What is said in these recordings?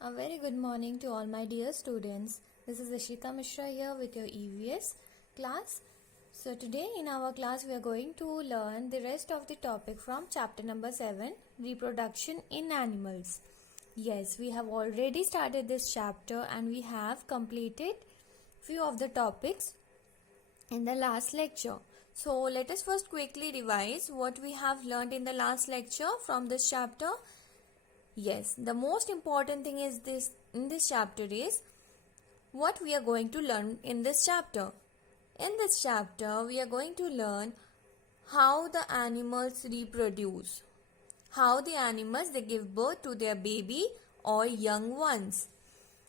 A very good morning to all my dear students. This is Ashita Mishra here with your EVS class. So today in our class we are going to learn the rest of the topic from chapter number 7, reproduction in animals. Yes, we have already started this chapter and we have completed few of the topics in the last lecture. So let us first quickly revise what we have learned in the last lecture from this chapter. Yes, the most important thing is this in this chapter is what we are going to learn in this chapter. In this chapter, we are going to learn how the animals reproduce. How the animals they give birth to their baby or young ones.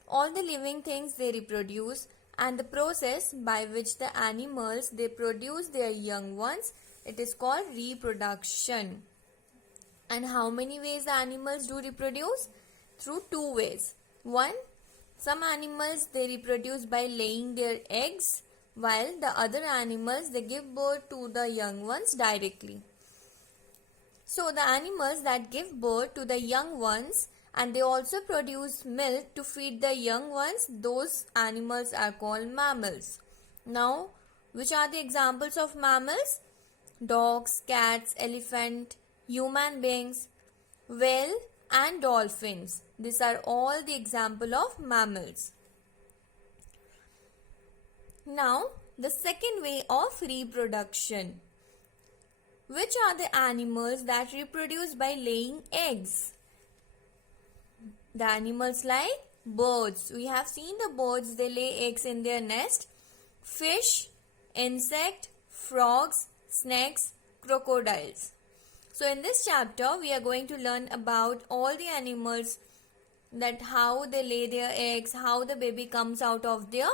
All the living things they reproduce and the process by which the animals they produce their young ones, it is called reproduction. And how many ways the animals do reproduce? Through two ways. One, some animals they reproduce by laying their eggs, while the other animals they give birth to the young ones directly. So the animals that give birth to the young ones and they also produce milk to feed the young ones, those animals are called mammals. Now, which are the examples of mammals? Dogs, cats, elephant, human beings, whale and dolphins. These are all the example of mammals. Now, the second way of reproduction. Which are the animals that reproduce by laying eggs? The animals like birds. We have seen the birds, they lay eggs in their nest. Fish, insect, frogs, snakes, crocodiles. So in this chapter, we are going to learn about all the animals, that how they lay their eggs, how the baby comes out of their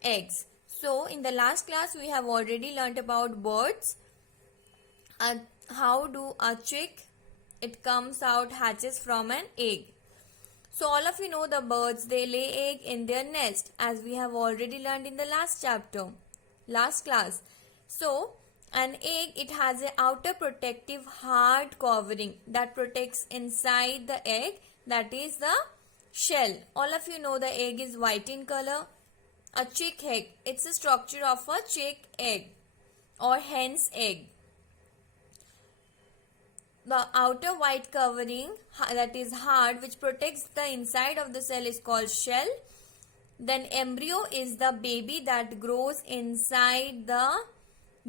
eggs. So in the last class, we have already learnt about birds. How do a chick, it comes out, hatches from an egg. So all of you know the birds, they lay egg in their nest, as we have already learned in the last chapter, last class. So an egg, it has an outer protective hard covering that protects inside the egg, that is the shell. All of you know the egg is white in color. A chick egg, it's a structure of a chick egg or hen's egg. The outer white covering that is hard, which protects the inside of the cell, is called shell. Then embryo is the baby that grows inside the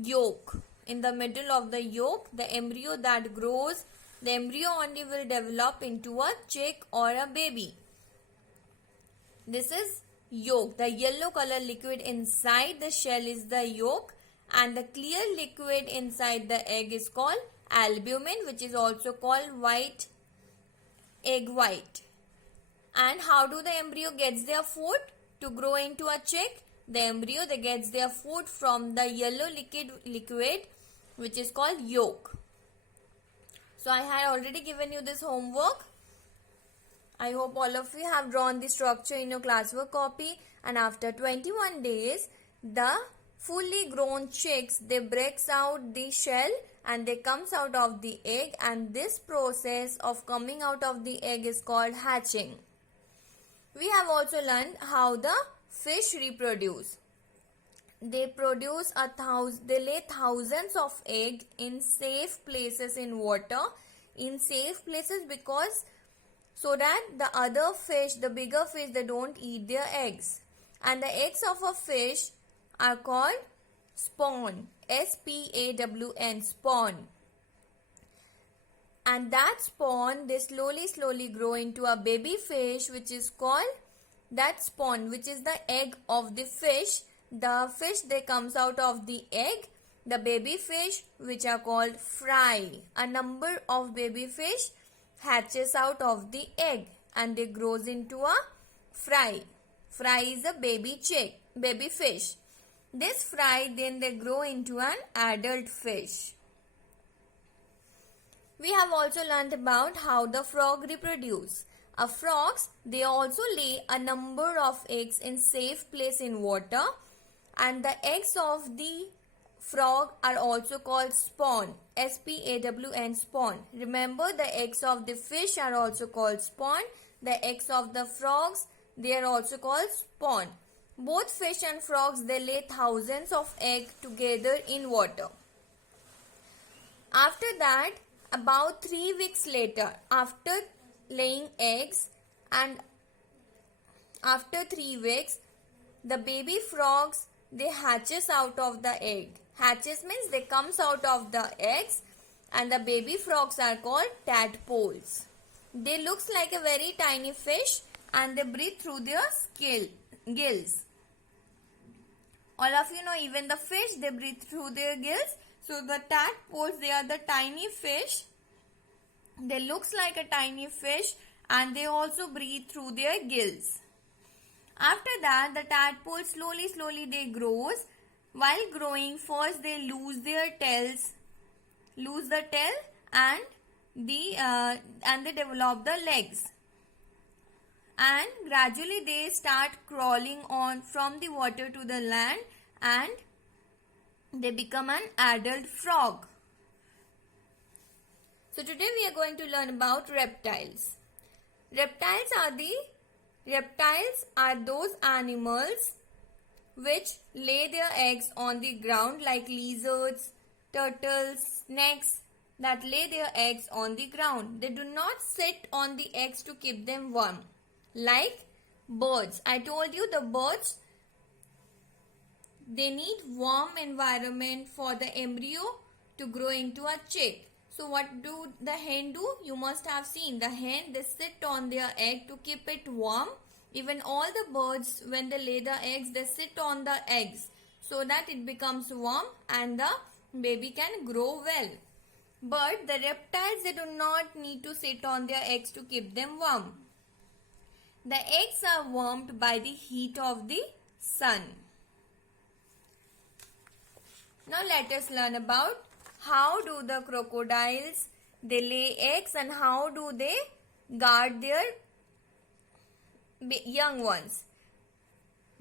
yolk. In the middle of the yolk, the embryo that grows, the embryo only will develop into a chick or a baby. This is yolk. The yellow color liquid inside the shell is the yolk, and the clear liquid inside the egg is called albumin, which is also called white, egg white. And how do the embryo gets their food to grow into a chick? The embryo they gets their food from the yellow liquid which is called yolk. So I had already given you this homework. I hope all of you have drawn the structure in your classwork copy, and after 21 days the fully grown chicks they breaks out the shell and they comes out of the egg, and this process of coming out of the egg is called hatching. We have also learned how the fish reproduce. They lay thousands of eggs in safe places in water, in safe places, because so that the other fish, the bigger fish, they don't eat their eggs. And the eggs of a fish are called spawn, S-P-A-W-N, spawn. And that spawn, they slowly grow into a baby fish, which is called that spawn, which is the egg of the fish. The fish they comes out of the egg, the baby fish, which are called fry. A number of baby fish hatches out of the egg and they grows into a fry. Fry is a baby fish. This fry then they grow into an adult fish. We have also learnt about how the frog reproduce. Frogs, they also lay a number of eggs in safe place in water, and the eggs of the frog are also called spawn, S-P-A-W-N, spawn. Remember, the eggs of the fish are also called spawn. The eggs of the frogs, they are also called spawn. Both fish and frogs, they lay thousands of eggs together in water. After that, about 3 weeks later, after laying eggs and after 3 weeks, the baby frogs, they hatches out of the egg. Hatches means they comes out of the eggs, and the baby frogs are called tadpoles. They looks like a very tiny fish and they breathe through their gills. All of you know, even the fish, they breathe through their gills. So the tadpoles, they are the tiny fish. They looks like a tiny fish and they also breathe through their gills. After that, the tadpoles slowly they grows. While growing, first they lose the tail and they develop the legs. And gradually they start crawling on from the water to the land and they become an adult frog. So today we are going to learn about reptiles. Reptiles are those animals which lay their eggs on the ground, like lizards, turtles, snakes that lay their eggs on the ground. They do not sit on the eggs to keep them warm. Like birds. I told you the birds, they need warm environment for the embryo to grow into a chick. So what do the hen do? You must have seen the hen, they sit on their egg to keep it warm. Even all the birds, when they lay the eggs, they sit on the eggs so that it becomes warm and the baby can grow well. But the reptiles, they do not need to sit on their eggs to keep them warm. The eggs are warmed by the heat of the sun. Now let us learn about how do the crocodiles, they lay eggs and how do they guard their young ones.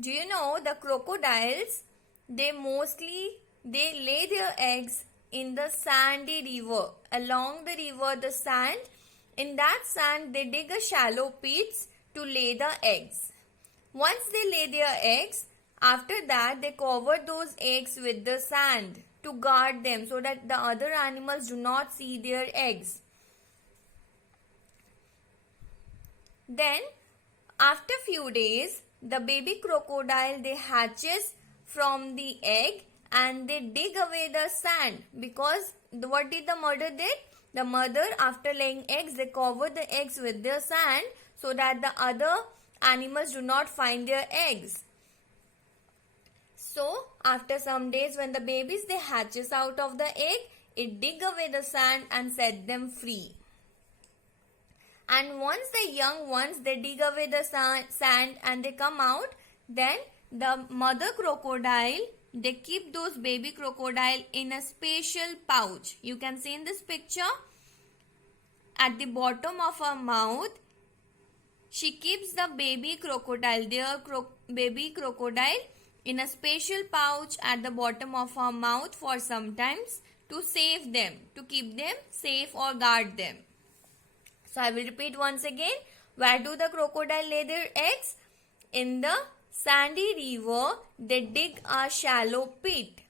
Do you know the crocodiles, they lay their eggs in the sandy river. Along the river, the sand, in that sand they dig a shallow pits to lay the eggs. Once they lay their eggs, after that they cover those eggs with the sand to guard them so that the other animals do not see their eggs. Then after few days, the baby crocodile, they hatches from the egg and they dig away the sand, because what did the mother did? The mother, after laying eggs, they cover the eggs with their sand so that the other animals do not find their eggs. So after some days, when the babies, they hatches out of the egg, it dig away the sand and set them free. And once the young ones, they dig away the sand and they come out, then the mother crocodile, they keep those baby crocodile in a special pouch. You can see in this picture, at the bottom of her mouth, she keeps the baby crocodile, baby crocodile in a special pouch at the bottom of her mouth for some times to save them, to keep them safe or guard them. So I will repeat once again. Where do the crocodile lay their eggs? In the sandy river, they dig a shallow pit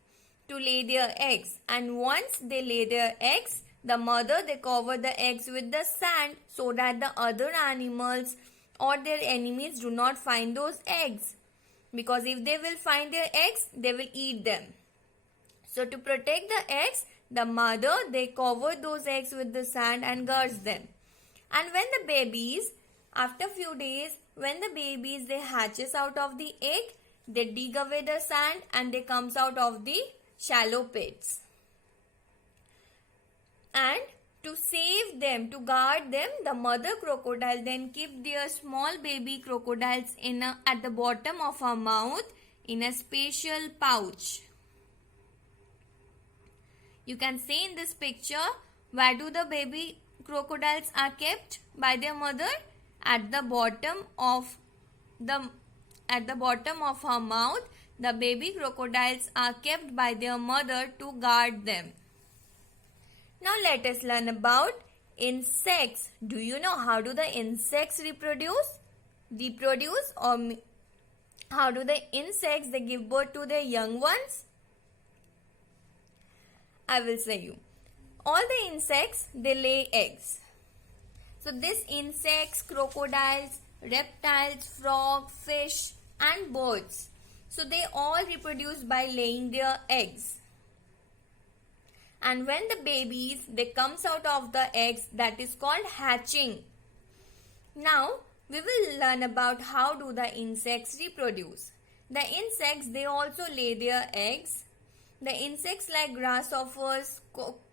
to lay their eggs. And once they lay their eggs, the mother, they cover the eggs with the sand so that the other animals or their enemies do not find those eggs. Because if they will find their eggs, they will eat them. So to protect the eggs, the mother, they cover those eggs with the sand and guards them. And when the babies, after few days, when the babies, they hatches out of the egg, they dig away the sand and they comes out of the shallow pits. And to save them, to guard them, the mother crocodile then keep their small baby crocodiles at the bottom of her mouth in a special pouch. You can see in this picture, where do the baby crocodiles are kept by their mother? At the bottom of her mouth, the baby crocodiles are kept by their mother to guard them. Now let us learn about insects. Do you know how do the insects reproduce? Or how do the insects they give birth to their young ones? I will say you. All the insects they lay eggs. So these insects, crocodiles, reptiles, frog, fish and birds. So they all reproduce by laying their eggs. And when the babies they comes out of the eggs, that is called hatching. Now we will learn about how do the insects reproduce. The insects they also lay their eggs. The insects like grasshoppers,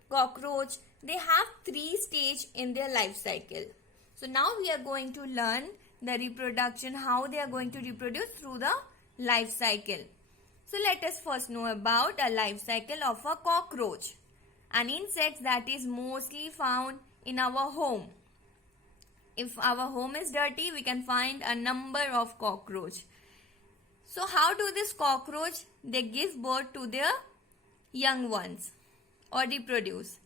cockroach, they have 3 stages in their life cycle. So now we are going to learn the reproduction, how they are going to reproduce through the life cycle. So let us first know about a life cycle of a cockroach, an insect that is mostly found in our home. If our home is dirty, we can find a number of cockroach. So how do this cockroach they give birth to their young ones or reproduce?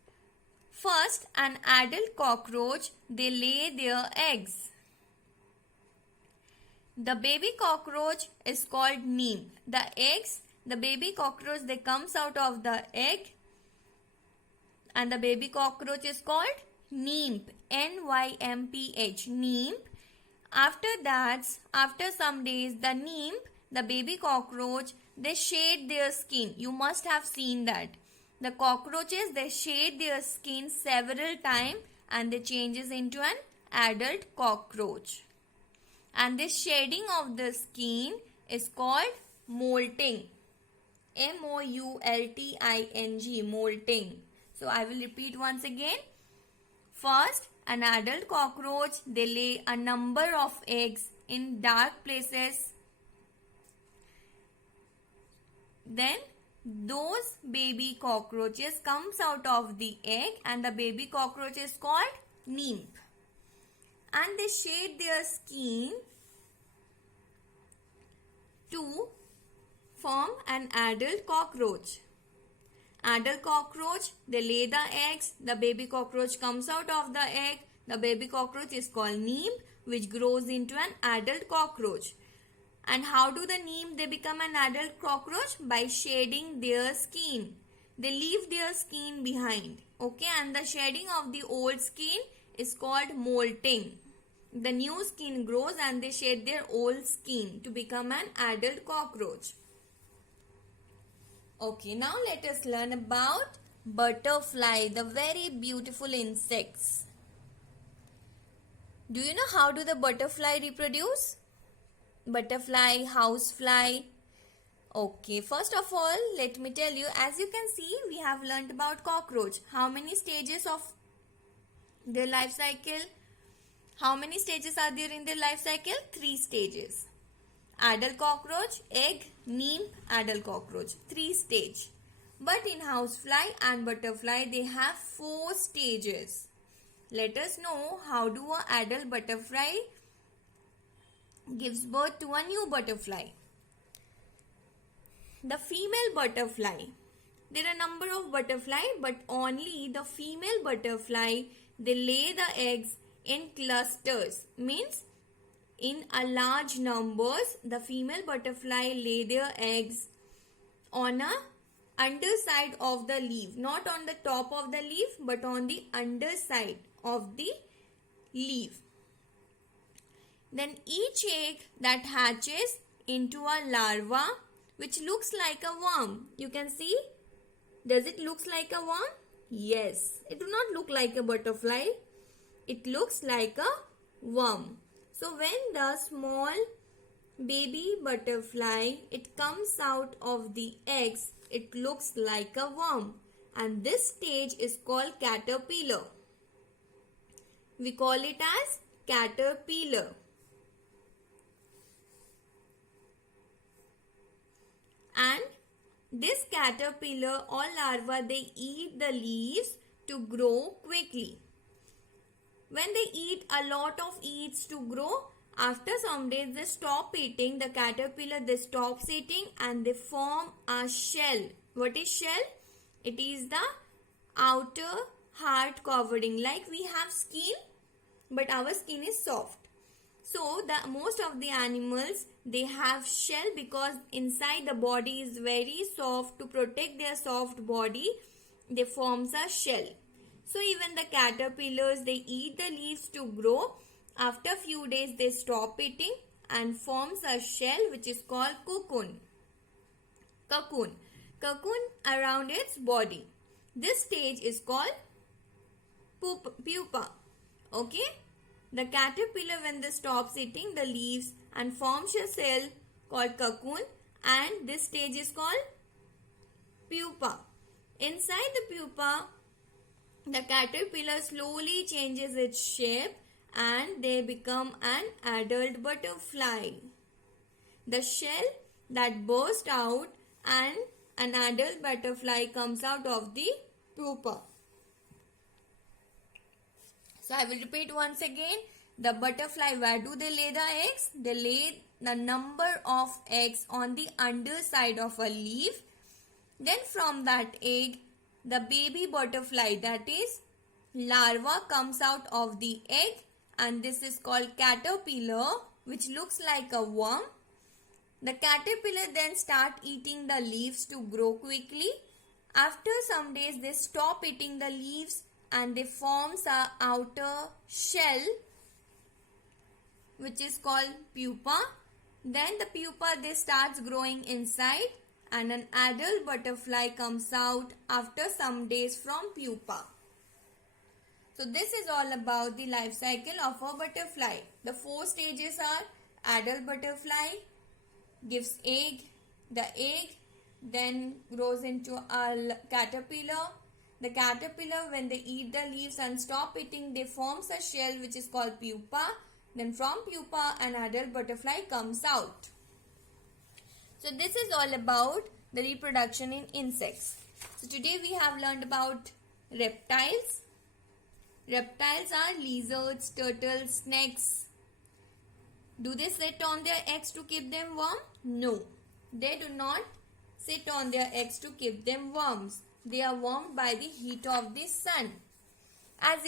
First, an adult cockroach they lay their eggs. The baby cockroach is called nymph. The baby cockroach they comes out of the egg, and the baby cockroach is called nymph. N-Y-M-P-H, nymph. After that, after some days, the baby cockroach, they shed their skin. You must have seen that. The cockroaches, they shed their skin several times and they changes into an adult cockroach. And this shedding of the skin is called molting. M-O-U-L-T-I-N-G, molting. So I will repeat once again. First, an adult cockroach, they lay a number of eggs in dark places. Then those baby cockroaches comes out of the egg and the baby cockroach is called nymph. And they shed their skin to form an adult cockroach. Adult cockroach, they lay the eggs, the baby cockroach comes out of the egg, the baby cockroach is called nymph, which grows into an adult cockroach. And how do the nymph they become an adult cockroach? By shedding their skin. They leave their skin behind. Okay, and the shedding of the old skin is called molting. The new skin grows and they shed their old skin to become an adult cockroach. Okay, now let us learn about butterfly, the very beautiful insects. Do you know how do the butterfly reproduce? Butterfly, housefly. Okay, first of all, let me tell you, as you can see, we have learnt about cockroach. How many stages of their life cycle? How many stages are there in their life cycle? 3 stages. Adult cockroach, egg, nymph, adult cockroach. 3 stages. But in housefly and butterfly, they have 4 stages. Let us know how do an adult butterfly gives birth to a new butterfly. The female butterfly. There are a number of butterfly, but only the female butterfly, they lay the eggs in clusters. Means in a large numbers, the female butterfly lay their eggs on a underside of the leaf. Not on the top of the leaf, but on the underside of the leaf. Then each egg that hatches into a larva which looks like a worm. You can see. Does it look like a worm? Yes. It do not look like a butterfly. It looks like a worm. So when the small baby butterfly, it comes out of the eggs, it looks like a worm. And this stage is called caterpillar. We call it as caterpillar. And this caterpillar or larva, they eat the leaves to grow quickly. When they eat a lot of eats to grow, after some days they stop eating. The caterpillar, they stops eating and they form a shell. What is shell? It is the outer hard covering, like we have skin but our skin is soft. So the most of the animals, they have shell because inside the body is very soft. To protect their soft body, they forms a shell. So even the caterpillars, they eat the leaves to grow. After few days they stop eating and forms a shell which is called cocoon. Cocoon around its body. This stage is called pupa. Okay. The caterpillar, when they stops eating the leaves and forms a cell called cocoon, and this stage is called pupa. Inside the pupa, the caterpillar slowly changes its shape and they become an adult butterfly. The shell that bursts out and an adult butterfly comes out of the pupa. So I will repeat once again. The butterfly, where do they lay the eggs? They lay the number of eggs on the underside of a leaf. Then from that egg, the baby butterfly, that is larva, comes out of the egg, and this is called caterpillar, which looks like a worm. The caterpillar then start eating the leaves to grow quickly. After some days, they stop eating the leaves and they forms a outer shell which is called pupa. Then the pupa, they starts growing inside and an adult butterfly comes out after some days from pupa. So this is all about the life cycle of a butterfly. The 4 stages are: adult butterfly gives egg, the egg then grows into a caterpillar. The caterpillar, when they eat the leaves and stop eating, they forms a shell which is called pupa. Then from pupa, an adult butterfly comes out. So this is all about the reproduction in insects. So today we have learned about reptiles. Reptiles are lizards, turtles, snakes. Do they sit on their eggs to keep them warm? No, they do not sit on their eggs to keep them warm. They are warmed by the heat of the sun. As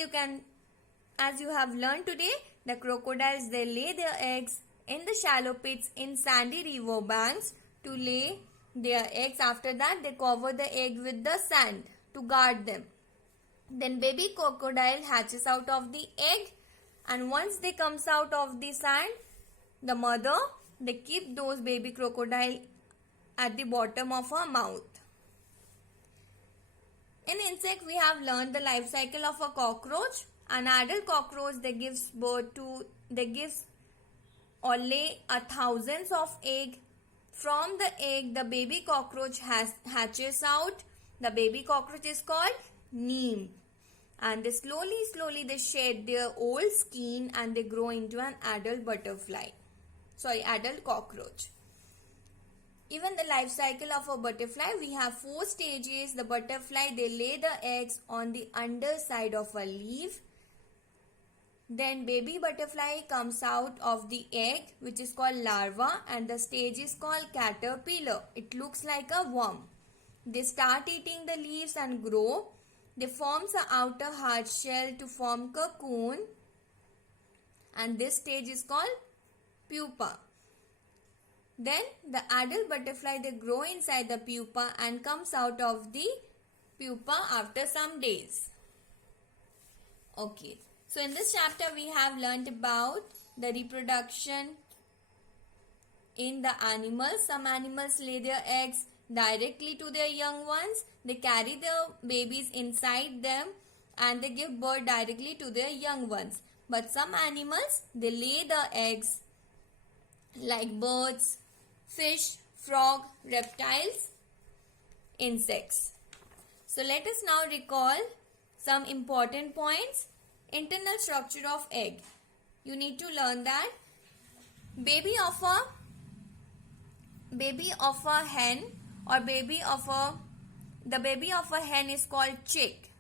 you have learned today, the crocodiles, they lay their eggs in the shallow pits in sandy river banks to lay their eggs. After that, they cover the egg with the sand to guard them. Then baby crocodile hatches out of the egg, and once they comes out of the sand, the mother, they keep those baby crocodile at the bottom of her mouth. In insect, we have learned the life cycle of a cockroach. An adult cockroach, they gives or lay thousands of eggs. From the egg, the baby cockroach hatches out. The baby cockroach is called nymph. And they slowly they shed their old skin and they grow into an adult adult cockroach. Even the life cycle of a butterfly, we have 4 stages. The butterfly, they lay the eggs on the underside of a leaf. Then baby butterfly comes out of the egg, which is called larva, and the stage is called caterpillar. It looks like a worm. They start eating the leaves and grow. They form the outer hard shell to form cocoon, and this stage is called pupa. Then the adult butterfly, they grow inside the pupa and comes out of the pupa after some days. Okay, so in this chapter we have learnt about the reproduction in the animals. Some animals lay their eggs directly to their young ones. They carry their babies inside them and they give birth directly to their young ones. But some animals, they lay the eggs like birds, fish, frog, reptiles, insects. So let us now recall some important points. Internal structure of egg. You need to learn that the baby of a hen is called chick.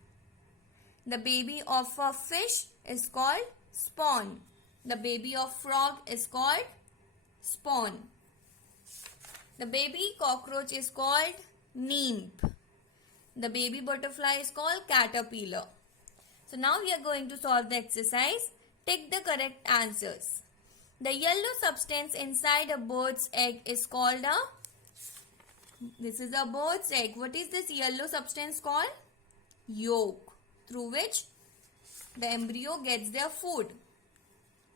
The baby of a fish is called spawn. The baby of frog is called spawn. The baby cockroach is called nymph. The baby butterfly is called caterpillar. So now we are going to solve the exercise. Take the correct answers. The yellow substance inside a bird's egg is called this is a bird's egg. What is this yellow substance called? Yolk, through which the embryo gets their food.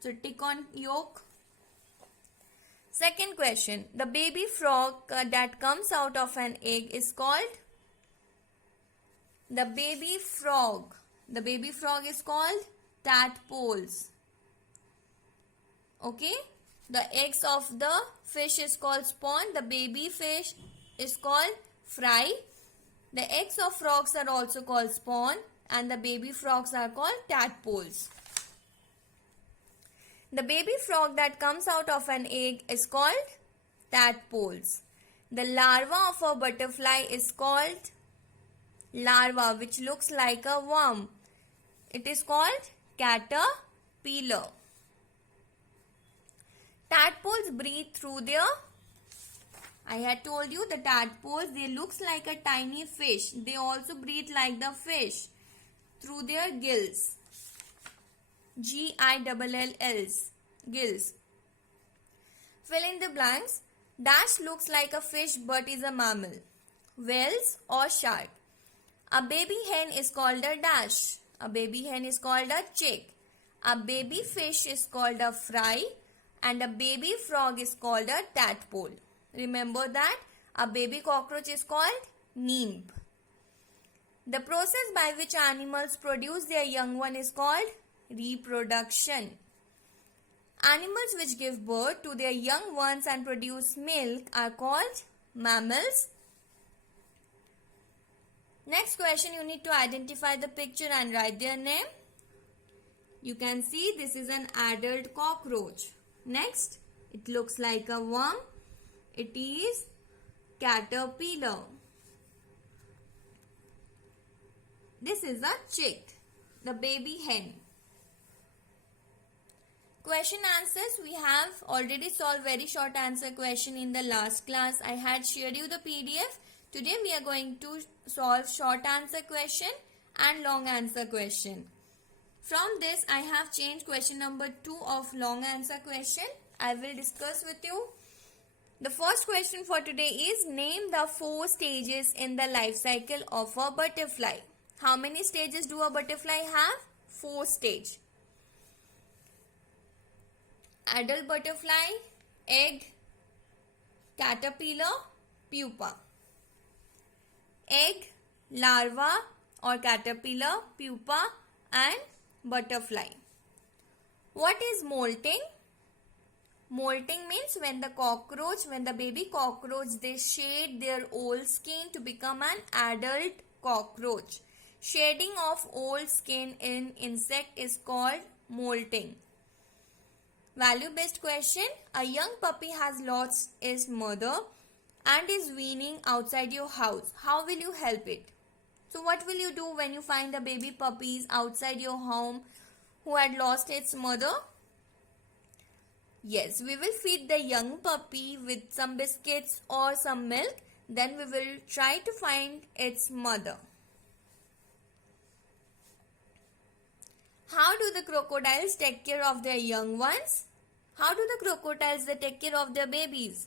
So tick on yolk. Second question. The baby frog that comes out of an egg is called? The baby frog. The baby frog is called tadpoles. Okay. The eggs of the fish is called spawn. The baby fish is called fry. The eggs of frogs are also called spawn, and the baby frogs are called tadpoles. The baby frog that comes out of an egg is called tadpoles. The larva of a butterfly is called larva, which looks like a worm. It is called caterpillar. Tadpoles breathe through their, I had told you the tadpoles, they looks like a tiny fish. They also breathe like the fish through their gills. Gills. Gills. Fill in the blanks. Dash looks like a fish but is a mammal. Whales or shark. A baby hen is called a dash. A baby hen is called a chick. A baby fish is called a fry. And a baby frog is called a tadpole. Remember that a baby cockroach is called nymph. The process by which animals produce their young one is called reproduction. Animals which give birth to their young ones and produce milk are called mammals. Next question, you need to identify the picture and write their name. You can see this is an adult cockroach. Next, it looks like a worm. It is caterpillar. This is a chick, the baby hen. Question answers, we have already solved very short answer question in the last class. I had shared you the PDF. Today we are going to solve short answer question and long answer question. From this I have changed question number 2 of long answer question. I will discuss with you. The first question for today is name the 4 stages in the life cycle of a butterfly. How many stages do a butterfly have? 4 stages. Adult butterfly, egg, caterpillar, pupa. Egg, larva or caterpillar, pupa and butterfly. What is molting? Molting means when the baby cockroach, they shed their old skin to become an adult cockroach. Shedding of old skin in insect is called molting. Value based question. A young puppy has lost its mother and is weaning outside your house. How will you help it? So what will you do when you find the baby puppies outside your home who had lost its mother? Yes, we will feed the young puppy with some biscuits or some milk. Then we will try to find its mother. How do the crocodiles take care of their young ones? How do the crocodiles take care of their babies?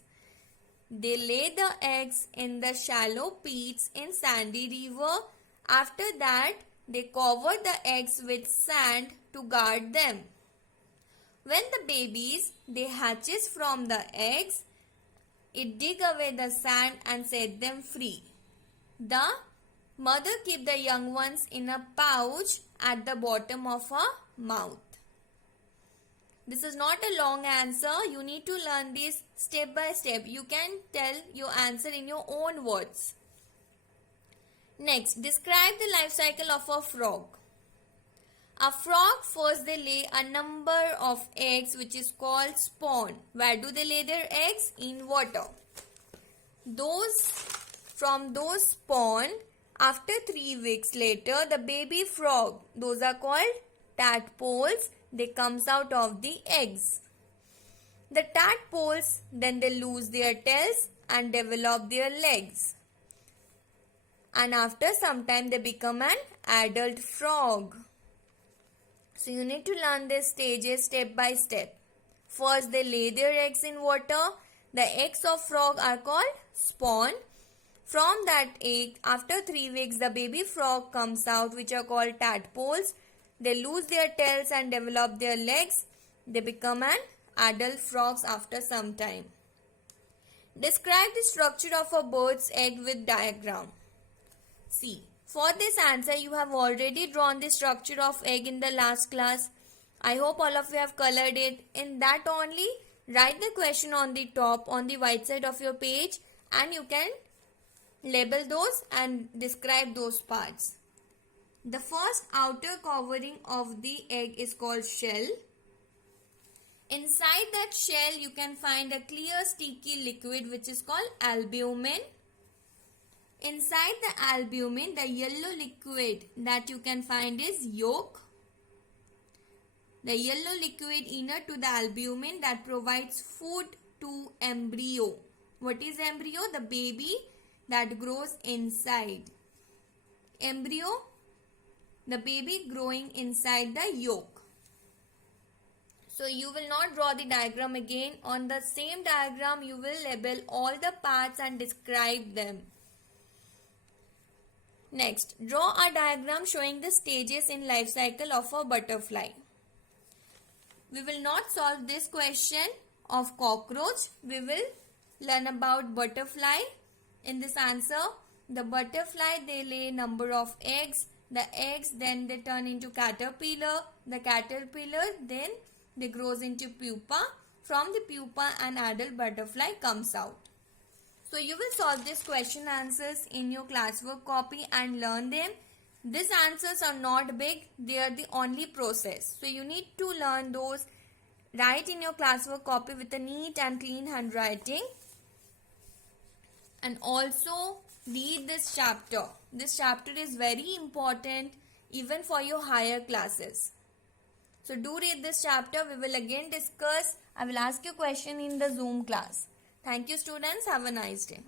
They lay the eggs in the shallow pits in sandy river. After that, they cover the eggs with sand to guard them. When the babies, they hatches from the eggs, it dig away the sand and set them free. The mother keep the young ones in a pouch at the bottom of her mouth. This is not a long answer. You need to learn this step by step. You can tell your answer in your own words. Next, describe the life cycle of a frog. A frog, first they lay a number of eggs which is called spawn. Where do they lay their eggs? In water. From those spawn, after 3 weeks later, the baby frog, those are called tadpoles, they comes out of the eggs. The tadpoles, then they lose their tails and develop their legs. And after some time they become an adult frog. So you need to learn these stages step by step. First, they lay their eggs in water. The eggs of frog are called spawn. From that egg, after 3 weeks, the baby frog comes out, which are called tadpoles. They lose their tails and develop their legs. They become an adult frogs after some time. Describe the structure of a bird's egg with diagram. See, for this answer, you have already drawn the structure of egg in the last class. I hope all of you have colored it. In that only, write the question on the top, on the right side of your page, and you can label those and describe those parts. The first outer covering of the egg is called shell. Inside that shell, you can find a clear sticky liquid which is called albumin. Inside the albumin, the yellow liquid that you can find is yolk. The yellow liquid inner to the albumin that provides food to embryo. What is embryo? The baby that grows inside. Embryo, the baby growing inside the yolk. So you will not draw the diagram again. On the same diagram, you will label all the parts and describe them. Next, draw a diagram showing the stages in life cycle of a butterfly. We will not solve this question of cockroach. We will learn about butterfly. In this answer, the butterfly, they lay number of eggs. The eggs, then they turn into caterpillar. The caterpillar, then they grows into pupa. From the pupa, an adult butterfly comes out. So you will solve this question answers in your classwork copy and learn them. These answers are not big. They are the only process. So you need to learn those. Write in your classwork copy with a neat and clean handwriting. And also read this chapter. This chapter is very important even for your higher classes. So do read this chapter. We will again discuss. I will ask you a question in the Zoom class. Thank you students. Have a nice day.